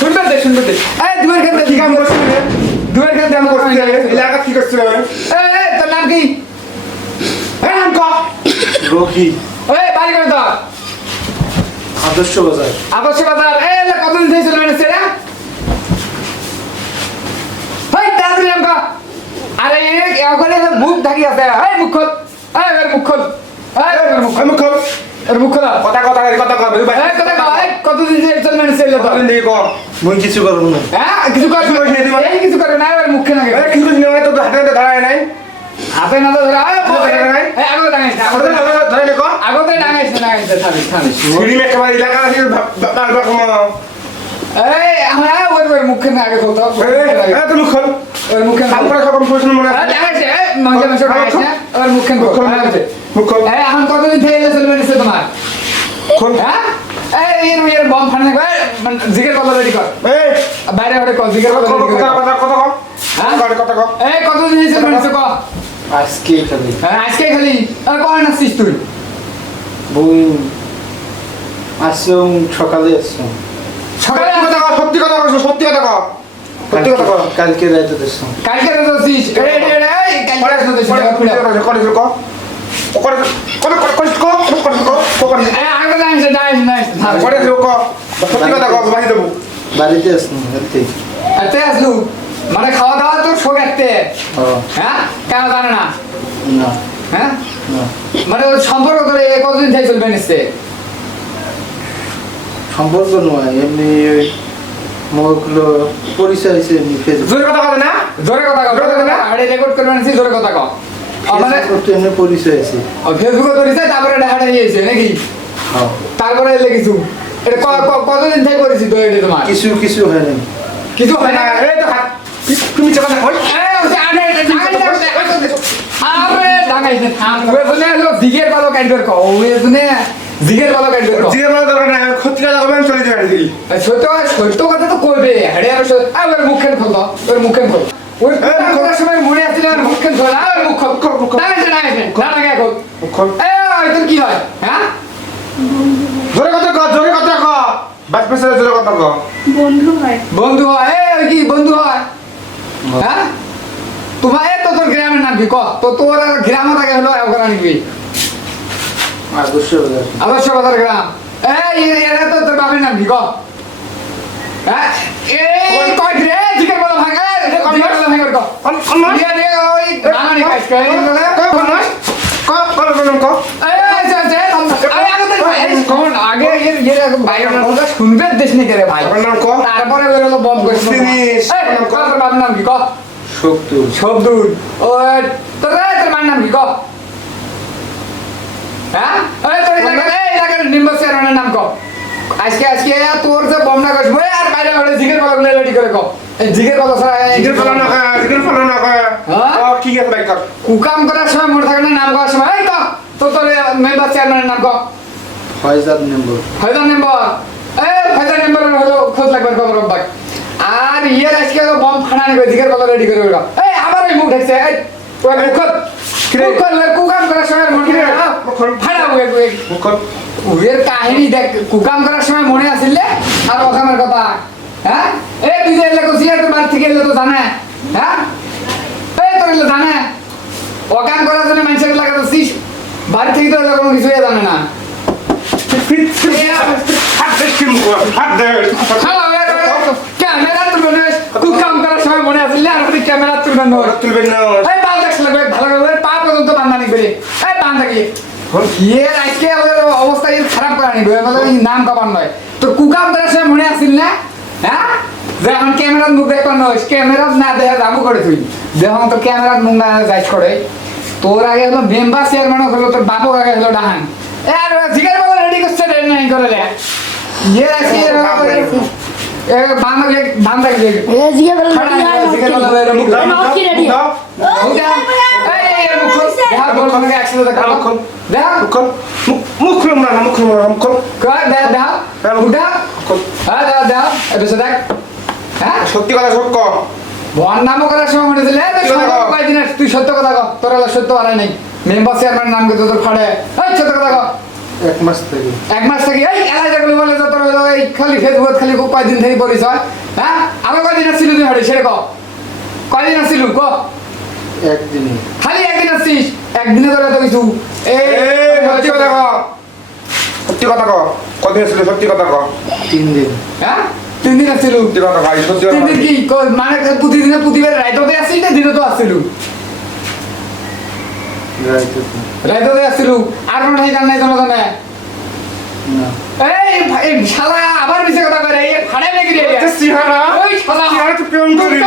শুনবে দে শুনবে দে এই দুয়ের খেতে কি কাম করছিস রে? দুয়ের খেতে কাম করছিস রে? এলাকা কি করছিস রে? এই তোর নাম কি এই নাম ক রকি এই বাড়ি আদর্শ বাজার আদর্শ বাজার এই কতদিন থেকে চলে মানে সেটা হেই তাড়াতাড়ি নাম আরে এই ওখানে মুখ ঢাকি আছে এই মুখ খোল এই এর মুখ খোল এই এর মুখ খোল। এর মুখ খোলা কথা কথা কথা কথা বলি ভাই। এই কথা কও এই কতদিন থেকে চলে মানে সেটা তো কতদিন থেকে কর? মুই কিছু করব না হ্যাঁ কিছু করবে কিছু নি কিছু করবে না এবার মুখে না এই, কি করছিস রে? তোর হাতে হাতে দাঁড়ায় নাই? হাতে না তো ধরে আয় হাতে ধরে নাই? এই আগতে ডাঙাইছ হাতে আগতে ধরে নে কর। আগতে ডাঙাইছ ডাঙাইছ থামিস থামিস সিঁড়ি মে একেবারে এলাকা ভা- ভা- কমাও। এই হ্যাঁ ওর মুখে না আগে তো তুই মুখ খোল। ওর মুখে। না তারপরে প্রশ্ন মনে আছে। ডাঙাইছ ওর মুখে মুখ খোল। খোল মুখ এই এখন কতদিন থেকে এলে চলবে নিছে তোমার? খোল। হ্যাঁ? এই এর এর বম ফানে কয় জিগের কথা রেডি কর। এই, বাইরে হটে কল জিগের কথা কথা কথা কথা কথা হ্যাঁ? কথা। এই কতদিন ক আজকে খালি। হ্যাঁ আজকে খালি। আর কয় নাচছিস তুই? সকালে আসছুম সকালে সত্যি কথা কর, সত্যি কথা কর, সত্যি কথা কর। সত্যি কথা কর। কালকে রাইতে দেখছুম এই এই এই কালকে করে, করে, করে, করে, করে, করে, কর। করে, আগে নাইস নাইস নাইস করে। সত্যি কথা কর, বাড়ি দেবো। বাড়িতে আসছুম এতে আতে আসলু মানে খাওয়া দাওয়া তোর শোক একটা? ও। হ্যাঁ? কেন জানে না? না। হ্যাঁ? মানে ওর সম্পর্ক করে কতদিন থেকে চলবে নিচ্ছে সম্পর্ক নয় এমনি ওই মুখগুলো পরিচয় হয়েছে জোরে কথা বলে না? জোরে কথা কথা কও আরে রেকর্ড করে নিছি জোরে কথা কও মানে পরিচয় হয়েছে ফেসবুকে দিছে তারপরে দেখাটা হয়েছে নাকি? হ্যাঁ তারপরে এলে কিছু। এটা কতদিন থেকে করেছি তো এটা তোমার কিছু কিছু হয়নি কিছু হয় না এই তো হাত। তুমি চাপা না, আরে, এটা ডাঙাই না, আরে ডাঙাই না, থাম। ওই হলো দিগের ভালো কাটবে কও ওই জন্য কাটবে দরকার নাই, কথা কবে আমি চলে যাই বাড়ি সত্য সত্য কথা তো কইবে আর মুখেন খোল মুখেন খোল? ওই। করার সময় মনে আসছিল আর মুখেন খোল? আর মুখ খোল। খোল, খোল। ডাঙাই না ডাঙাই না ডাঙাই খোল। খোল। এই তোর কি হয় হ্যাঁ? জোরে কথা কর, জোরে কথা কর। বাস পেছনে জোরে কথা কর। বন্ধু হয়। বন্ধু হয় ওই কি বন্ধু হয়? হ্যাঁ? তোমার এ তো তোর গ্রামের নাম কি? ক তো তোর গ্রামের আগে হলো ওখানে নাকি আদর্শ বাজার গ্রাম। এই এটা তো তোর বাপের নাম কি? ক? এই কয় রে? জিকের বলা ভাঙা? জিকের বলা ভাঙা ক? অন- অন নয়। দিয়ে দিয়ে ওই বাঙালি কাজ করে কর, কর নয়। কর, কর, কর, কর। এই যা যা আরে আগে তো এই কোন আগে এর এর বাইরে কথা শুনবে দেশ নি করে ভাই? আপনার নাম কর। তারপরে হ্যাঁ? নিম্বস চেয়ারম্যানের নাম ক আজকে আজকে তোর যে বমনা করছ বই আর বাইরে হলে জিগের বলা গুলো রেডি করে ক এই জিগের বলা ছাড়া জিজ্ঞেস করলাম না, হ্যাঁ, জিজ্ঞেস করলাম না। হ্যাঁ? ও, ঠিক আছে, ভাই, কর। কুকাম করার সময় মনে থাকে না নাম করার সময়। এই ক তো তোর মেম্বার চেয়ারম্যানের নাম ক ফয়জাদ নম্বর ফয়দার মেম্বার এই ফয়দার মেম্বার হলো খোঁজ লাগবে খবর রব্বাক আর ইয়ের আজকে বম ফানানি করে জিগের বলা রেডি করে এই আবার ওই মুখ ঢেকছে এই তোর মুখ কুকাম করার সময় মনে। ফাড়া। উয়ের কাহিনী দেখ কুকাম করার সময় মনে আসিলে আর ওখানের কথা। হ্যাঁ? এই তুই যে এলে কছিয়া তোর বাড়ি থেকে এলে তো জানে। হ্যাঁ? এই তোর এলে জানে। ওকাম করার জন্য মানুষের লাগে তো সিস বাড়ি থেকে তো এলে কোনো কিছুই জানে না। কি ক্যামেরা তুলবে কুকাম করার সময় মনে আসিলে আর ক্যামেরা তুলবেন তুলবেন না। এই বাল দেখছ লাগবে ভালো করে পা পর্যন্ত বান্ধা নিবে এই বান্ধা কি ইয়ে আজকে আমাদের অবস্থা ইয়ে খারাপ করা নিবে নাম কবার নয় তো কুকাম করার সময় মনে আসিল না হ্যাঁ যে এখন ক্যামেরার মুখ দেখবার নয় ক্যামেরা না দেখা যাব করে তুই যখন তো ক্যামেরার মুখ না যাইছ করে তোর আগে হলো মেম্বার চেয়ারম্যান হলো তোর বাপক আগে হলো ডাহান এ আর জিগার বলা রেডি করছে রেডি নাই করে রে ইয়ে আজকে এ বান্ধা বান্ধা গিয়ে এ জিগে বলে খাড়া হয়ে জিগার বলা রে মুখ মুখ? মুখ দাও। মুখ দাও। এই, এই, এই, মুখ খোল। দেখা, না, মুখ না, মুখ খোল। হ্যাঁ। হ্যাঁ। হ্যাঁ? সত্যি কথা নামও করার সময় মনে? তুই সত্য কথা কর তোর এলা সত্য বাড়াই নাই। মেম্বার চেয়ারম্যান নাম কিন্তু তোর ফাড়ে। এই সত্য কথা কর এক মাস থেকে। এক মাস থেকে। এই বলে তো তোর এই খালি ফেসবুক খালি খুব কয়দিন থেকে পরিচয়। হ্যাঁ? আরও কয়দিন আসছিল তুই হাড়ি? সেটা ক কয়দিন আসছিল ক? খালি একদিন আসছিস? একদিনে তোর এত কিছু। এই সত্যি কথা ক সত্যি কথা ক কদিন সত্যি কথা ক তিন দিন। হ্যাঁ? তিন দিন আসছিল। সত্যি কথা ভাই সত্যি তিন দিন কি? মানে প্রতিদিনে প্রতিবার রাইততে আসছিস না দিনে তো আসছিল? রাইততে। আসছিল। আর জান নাই জানো জানে না। এই এই শালা আবার মিছে কথা করে এই ফাড়ে নাকি রে। চেহারা ওই শালা। চেহারা তো প্রেম করি।